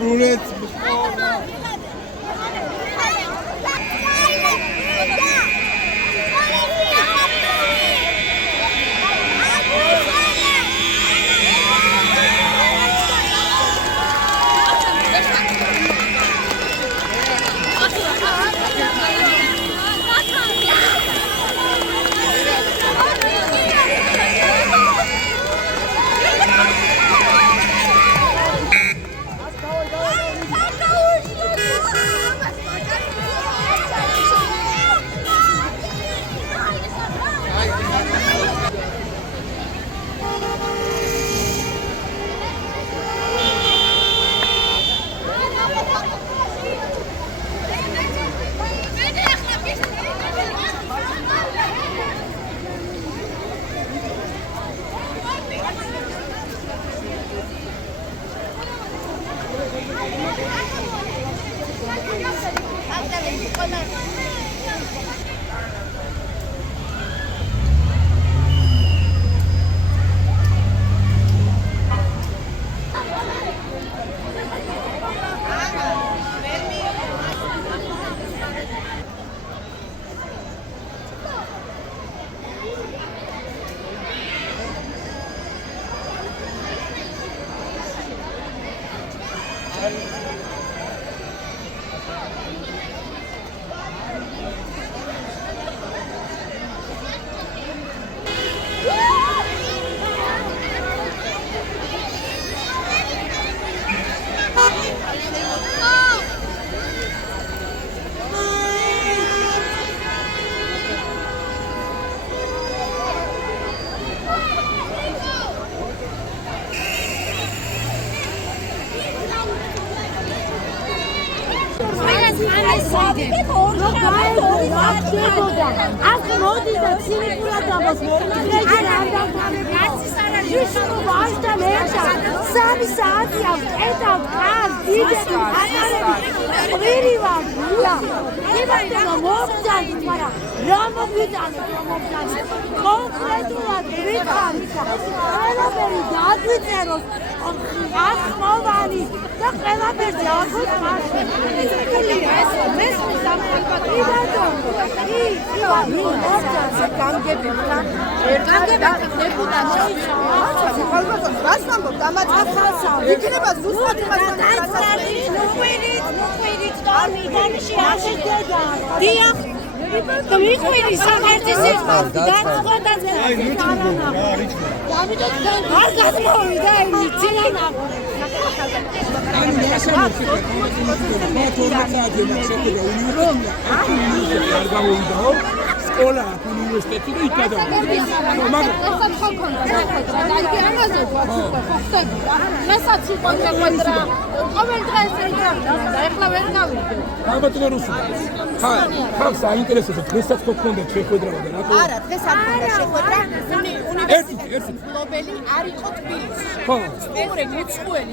Brunet.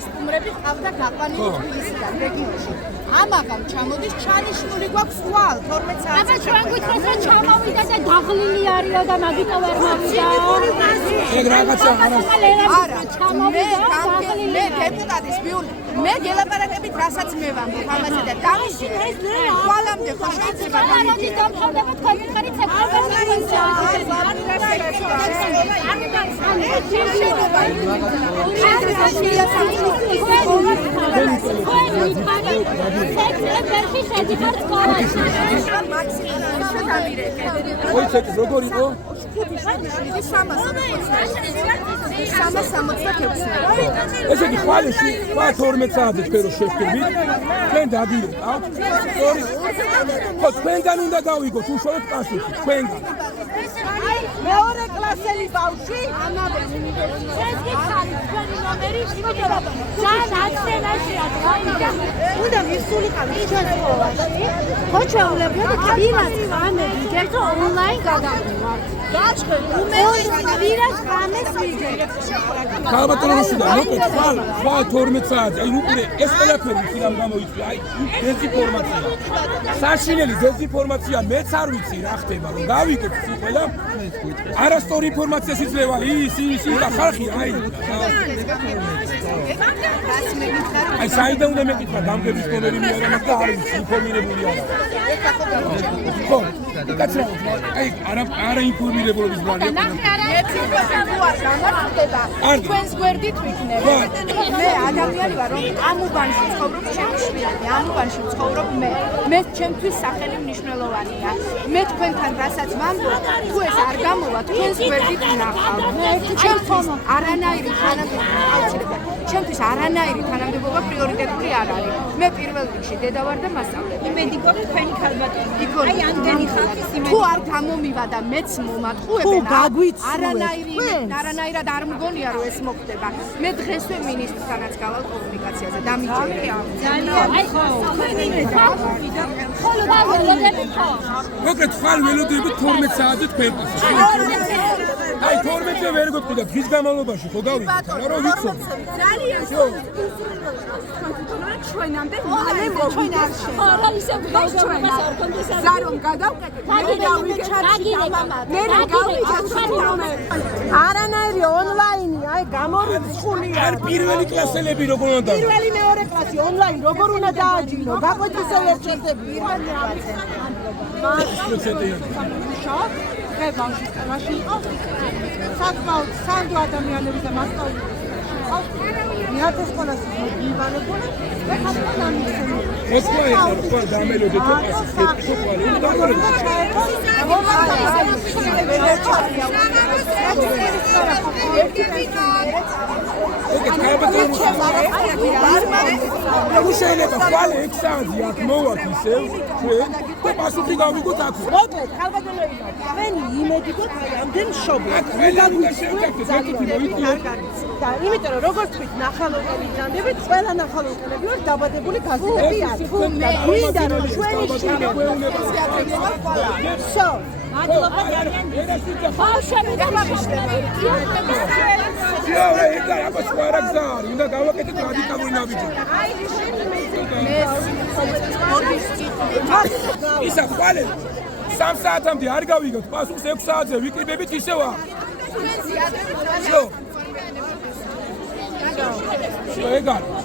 სტუმრები ყავდა გაყვანილი თბილისიდან რეგიონში. ამაღამ ჩამოდის ჩანიშნული გვაქვს ხვალ 12 საათზე. აბა ჩვენ გითხრათ რომ ჩამოვიდა და დაღლილი არისო და მაგიტო ვერ მოვიდა. ეგ რაღაცა არა. არა, მე დეპუტატის ბიული მე გელაპარაკებით რასაც მე ვამბობ ამაზე და დამიშინ ეს ხვალამდე ხო შეიძლება გამოდი დამთავრდება თქვენ მიხარით ოიცეთ როგორ იყო? 366. ესე იგი ხვალეში 12 საათზე ჩვენ რო შევხვდებით, ჩვენ დაგირეთ, ორი. ხო, თქვენგან უნდა გავიგოთ უშუალოდ პასუხი, თქვენგან. მეორე კლასელი ბავშვი ამავე უნივერსიტეტში თქვენი ნომერი იმედება ძალიან აცენაშია თქვა უნდა მისულიყავი ჩვენ სკოლაში ხო ჩაულებია და ვირას ამები გერცო ონლაინ გადავდივარ გაჩვენ ვირას ამეს ვიგებ ქალბატონოსი და მოკლედ ხვალ 12 საათზე, აი უკვე ეს ყველაფერი ისინამ გამოიწვია, აი დეზინფორმაცია. საშინელი დეზინფორმაცია მეც არ ვიცი რა ხდება, რომ გავიგებ ყველა არასწორი ინფორმაციას იძლევა ის და ხალხი აი საიდან უნდა მეკითხა დამგების კონვერი მიარა და არ ვიცი ინფორმირებული არა. ხო, კაცო, აი არა ინფორმირებულობის ბრალია. თქვენს გვერდით ვიქნები. მე ადამიანი ვარ, რომ ამ უბანში ვცხოვრობ, შემშვიდობ, ამ უბანში ვცხოვრობ მე. მე ჩემთვის სახელი მნიშვნელოვანია. მე თქვენთან რასაც ვამბობ, თუ ეს არ გამოვა, თქვენს გვერდით ვნახავ. ჩემთვის არანაირი თანამდებობა, ჩემთვის არანაირი თანამდებობა პრიორიტეტული არ არის. მე პირველ რიგში დედა ვარ და მასწავლებელი. იმედი გვაქვს თქვენი ქალბატონი. აი ამდენი ხალხის იმედი. თუ არ გამომივა და მეც მომატყუებენ, არანაირად არ მგონია რომ ეს მოხდება. მე დღესვე მინისტრთანაც გავალ კომუნიკაციაზე დამიჯერე. ძალიან ხო. ხოლო დაველოდებით ხო მოკლედ ხვალ ველოდებით 12 საათზე თქვენთვის. აი 12-ზე ვერ გეტყვი და დღის განმავლობაში ხო გავიგეთ რა რომ ვიცოდი. ძალიან ჩვენამდე მალე მოვიდარში. არა ისე გაგჩვენა არ კონდეს ზარომ გადავკეთე. მე გავიგე მე გავიგე არანაირი ონლაინი აი გამორიცხულია. არ პირველი კლასელები როგორ უნდა? პირველი მეორე კლასი ონლაინ როგორ უნდა დააჯინო? გაყვეთისა ვერ ჩერდები. პირველი რაღაცა. მე ბავშვი მაშინ იყო საკმაოდ სანდო ადამიანები და მასწავლებელი. მეათე სკოლაში მოვივალებული და ხალხთან ამისული. ეს ხო დამელოდეთ პასის კეთილ ყვალი და როგორ შეიძლება ხვალე 6 საათი აქ მოვაქ ისევ ჩვენ და პასუხი გავიგოთ აქ. მოკლედ ხალხადელები თქვენი იმედი გვაქვს აი ამდენ მშობლად. და იმიტომ რომ როგორც თქვით ნახალოვანი ძანდებით ყველა ნახალოვანები ვარ დაბადებული გაზეთები არის. მინდა რომ ჩვენი შო მადლობა ბავშვები და მამიშნები. ეგ აბა სხვა რა გზა არის? უნდა გავაკეთოთ რადიკალური ნაბიჯი. ისა ხვალე 3 საათამდე არ გავიგოთ პასუხს 6 საათზე ვიკრიბებით ისევ არ. ეგ არის.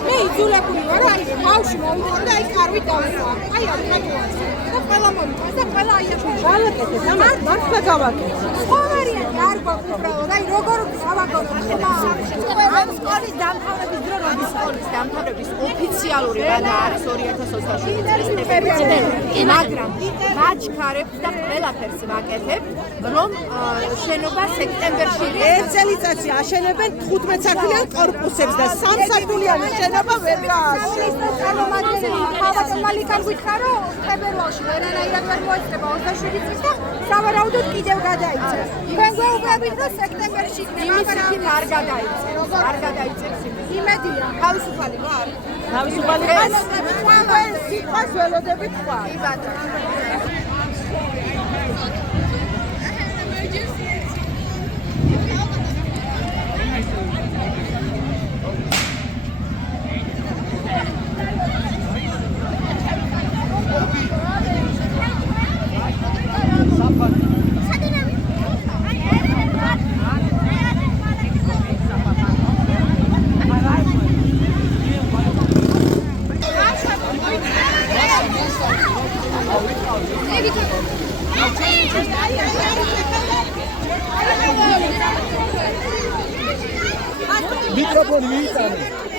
მე იძულებული ვარ აი ბავშვი მოვიდა და აი კარვით დავიწყო. აი ამ კაცს და ყველა მომიწვა და ყველა აიაფი. გავაკეთე, მართლა გავაკეთე. სხვა ვარიანტი არ გვაქვს უბრალოდ აი როგორ გავაკეთე ხება. ამ სკოლის დამთავრების დრო რომ სკოლის დამთავრების ოფიციალური ვადა არის 2027 წლის თებერვალში. მაგრამ მაჩქარებს და ყველაფერს ვაკეთებ, რომ შენობა სექტემბერში ერთ წელიწადში აშენებენ 15 სართულიან კორპუსებს და 3 სართულიანი შენობა ვერ გააშენეს. ხალხმა ლიკარ გითხარო თებერვალში ვერანაირად ვერ მოეწება 27 წლის და სავარაუდოდ კიდევ გადაიწევს. თქვენ გვეუბნებით, რომ სექტემბერში იმის იქით არ გადაიწევს. არ გადაიწევს. იმედია. თავისუფალი ვარ. თავისუფალი ხარ? თქვენ სიტყვას ველოდებით ხარ. კი ბატონო. Mikrofonu mikrofonu.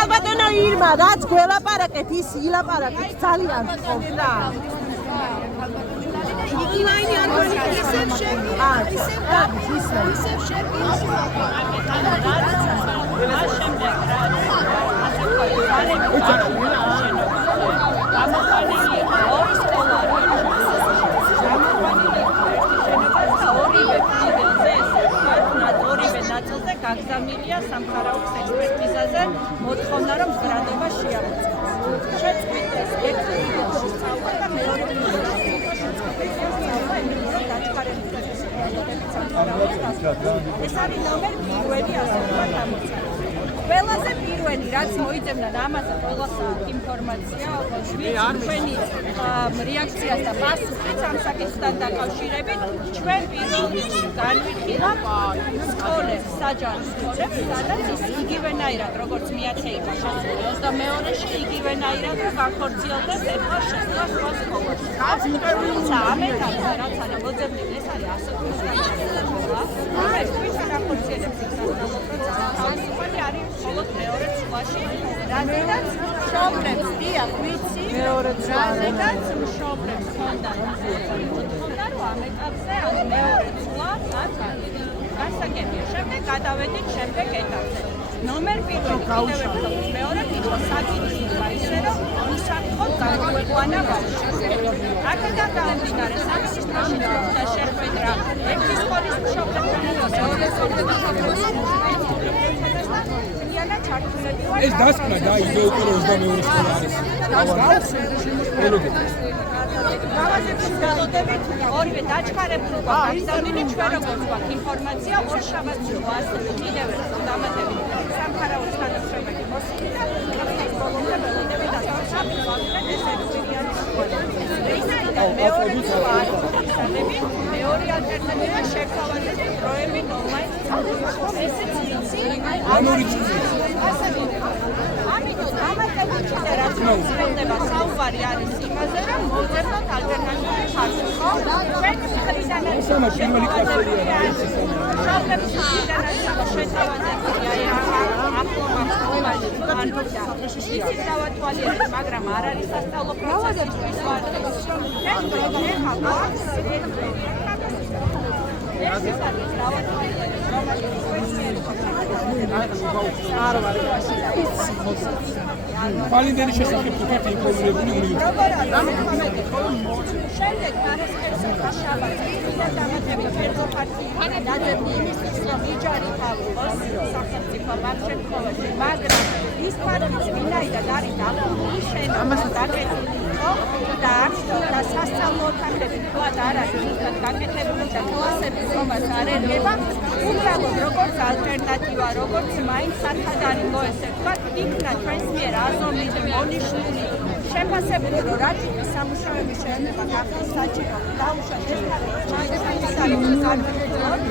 ალბათო ირმა, რაც გველაპარაკეთ, ის ილაპარაკეთ ძალიან ხობდა. იგი ლაინი არ გონი ისევ გაგზავნილია სამხარაოს ექსპერტიზაზე მოთხოვნა რომ მზრადობა შეამოწმოს. შეწყვიტეს ერთი ფილმში სწავლა და მეორე ფილმში სწავლა იმით დაჩქარებული ეს არის ნომერ პირველი ასე ვთქვათ ამოცანა. ყველაზე პირველი რაც მოიძებნა და ამაზე ყველასა ინფორმაცია ჩვენი რეაქციას და პასუხით ამ საკითხთან დაკავშირებით ჩვენ პირველად განვიხილავ სკოლებს, საჯარო სკოლებს, სადაც ის იგივენაირად როგორც მეათე იყო შესული 22-ში იგივენაირად განხორციელდეს ახლა შესვლა სხვა სკოლებში. თუმცა ამ ეტაპზე რაც არის მოძებნილი ეს არის ასეთი სტანდარტიზება, რომელიც თვითონ განხორციელებს სასწავლო პროცესს. არის მხოლოდ მეორე სკოლაში, რადგან მშობლებს დიახ ვიცი, მეორე რადგან მშობლებს ჰქონდა რომ ამ ეტაპზე ან მეორე სკოლა გასაგებია. შემდეგ გადავედით შემდეგ ეტაპზე. ნომერ პირველი კიდევ ერთხელ მეორე იყო საკითხი ისე რომ უსაფრთხოდ გამოეყვანა ბავშვს. აქედან გამომდინარე სამინისტროში და შეხვედრა ერთი სკოლის მშობლებთან მეორე სკოლის მშობლებს ეს დასკვნა დაიდო უკვე 22 სკოლა არის. გავაზრდებით ველოდებით ორივე დაჩქარებულობა გაგზავნილი ჩვენ როგორც გვაქვს ინფორმაცია ორშაბათს რო ასევე კიდევ ერთხელ დამატებით სამხარაოს თანამშრომელი მოსწრაფა და ბოლომდე ველოდებით ასწავლეთ ეს ექსპერიმენტი სკოლა. მეორე მეორე ალტერნატივა შეკავანები პროექტი ონლაინ ესეც ვიცი ამიტომ ამაზე ვიჩნდა რაც მოძებნება საუბარი არის იმაზე რომ მოძებნოთ ალტერნატიული ხარჯი ხო? ჩვენ მხრიდანაც შობლების მხრიდანაც შეთავაზებია ისიც დავათვალიერეთ, მაგრამ არ არის სასწავლო პროცესისთვის ვარდების. ეს პროექტი ხალხს ეს არის დავათვალიერეთ, რომელიც ვალიდენის შესახებ თქვათ ინფორმირებული უნივერსიტეტი. შემდეგ განსაკუთრებით შაბათი და დამატებით ერთოფარტიული დაძებნი იმის რომ იჯარი თავოს სახელმწიფო შემთხვევაში, მაგრამ ის ფაქტიც ვინაიდან არის დახურული შენობა დაკეთებული იყო და სასწავლო ოთახები თქვათ არ არის ზუსტად გაკეთებული და კლასების ხომას არ ერგება, უბრალოდ როგორც ალტერნატივა, როგორც მაინც სათავდარიგო ესე ვთქვათ, იქნა ჩვენს მიერ აზომვით მონიშნული შეფასებული რომ რა ტიპის სამუშაოების შეენება გახდეს საჭირო დაუშვათ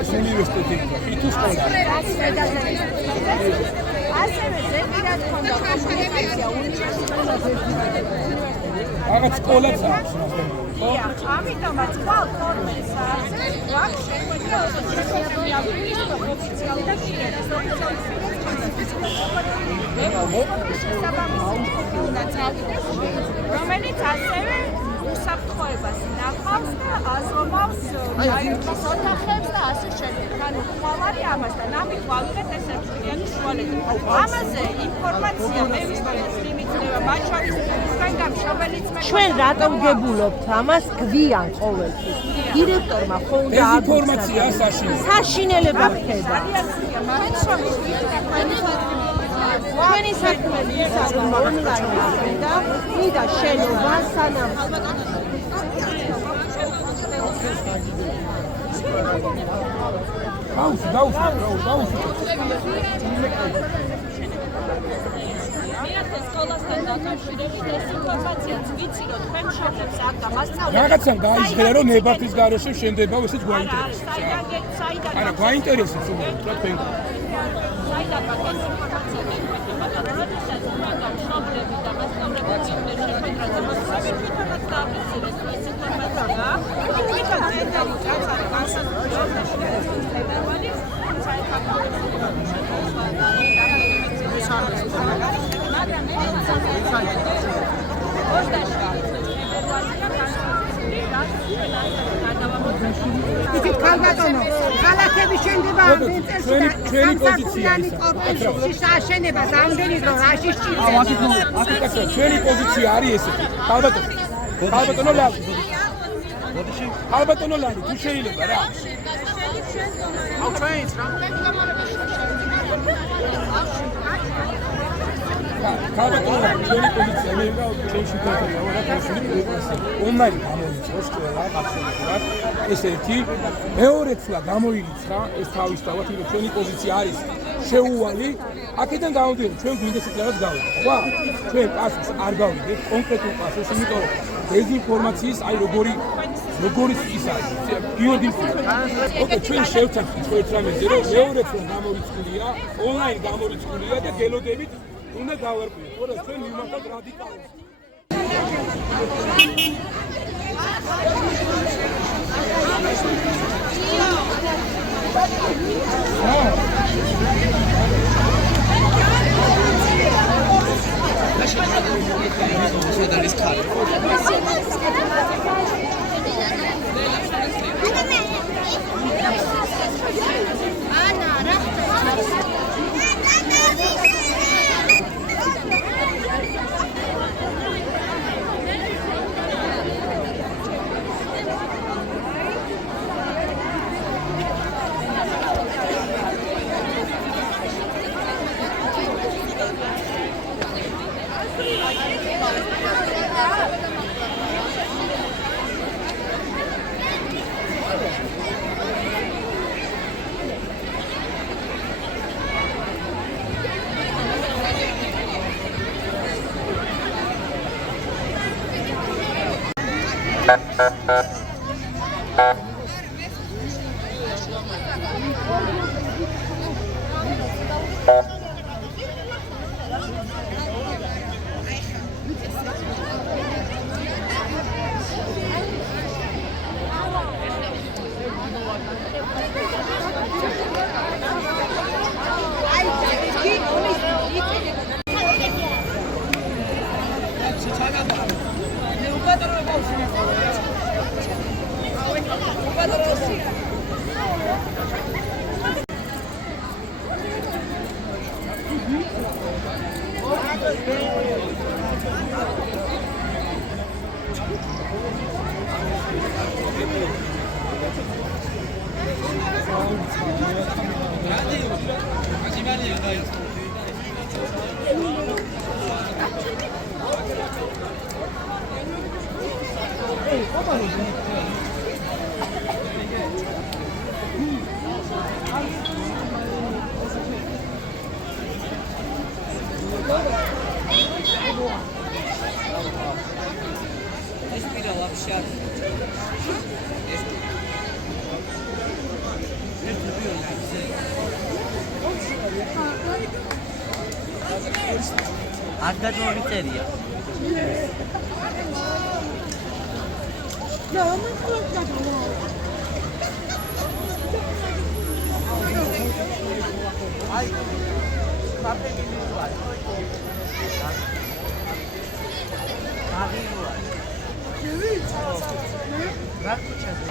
ეს უნივერსიტეტი თუ სკოლა ასევე ზეპი ხშირად ქონდა კომუნიკაცია უნივერსიტეტში. რაღაც სკოლაც აქვს. ამიტომაც ხვალ 12 საათზე ვარ შეგვიძლია ოფიციალური და რომელიც ასევე უსაფრთხოებას ნახავს და აზრომავს აირჩის ოთახებს და ასე შემდეგ. ანუ ხვალარი ამასთან ამით ვავიღეთ ეს ერთწლიანი შუალედი. ამაზე ინფორმაცია მე ვისწავლეთ მიმიწევა მათ შორის თქვენ გამშობელიც მე ჩვენ რატომ გებულობთ ამას გვიან ყოველთვის დირექტორმა ხოლმე ეს ინფორმაცია საშინელება ხდება ჩვენი საქმე ის არის რომ ონლაინ და მინდა შენობა სანამ მეათე სკოლასთან დაკავშირებით ეს ინფორმაციაც ვიცი რომ თქვენ მშობლებს აქ და მასწავლებლებს რაღაცა გაიჟღერა რომ ნებართვის გარეშე შენდება ესეც გვაინტერესებს. არა გვაინტერესებს უბრალოდ რა თქვენ საიდან ეს ინფორმაცია მიგვექნება და როდესაც თქვენ მშობლები და მასწავლებლები შეხვედრაზე მოსწრებით თვითონაც დააფიქსირეთ ეს ინფორმაცია თვითონ ცენტრი კაცარი განსაზღვრული იცით ქალბატონო, ქალაქები შენდება ამდენ წელს სამსართულიანი კორპუსი შეაშენებას ამდენი დრო რაში სჭირდება. ჩვენი პოზიცია არის ესეთი. ქალბატონო ლალი. ქალბატონო ლალი, თუ შეიძლება რა. აუ ჩვენიც რა. ქალბატონო ლალი, ჩვენი პოზიცია მე რა ჩვენში გაიგო რა ჩვენი პოზიცია. ონლაინ გამოიწვევს ყველა აბსოლუტურად. ეს ერთი მეორე ცლა გამოირიცხა ეს თავისთავად რომ ჩვენი პოზიცია არის შეუვალი აქედან გამოდიოდა ჩვენ გვინდა სიტყვას გავიგეთ ხო ჩვენ პასუხს არ გავიგეთ კონკრეტულ პასუხს იმიტომ რომ დეзинფორმაციის აი როგორი ის არის იოდიფიკა ოკეი ჩვენ შევცახეთ ხო ეს რამეზე რომ მეორე ცლა გამორიცხულია ონლაინ გამორიცხულია და გელოდებით უნდა გავარკვიოთ ხო რა ჩვენ მივმართავთ რადიკალებს Thank you. არ გადმოვიწერია. აი, კაფეები ვარ. რა ქუჩაზე?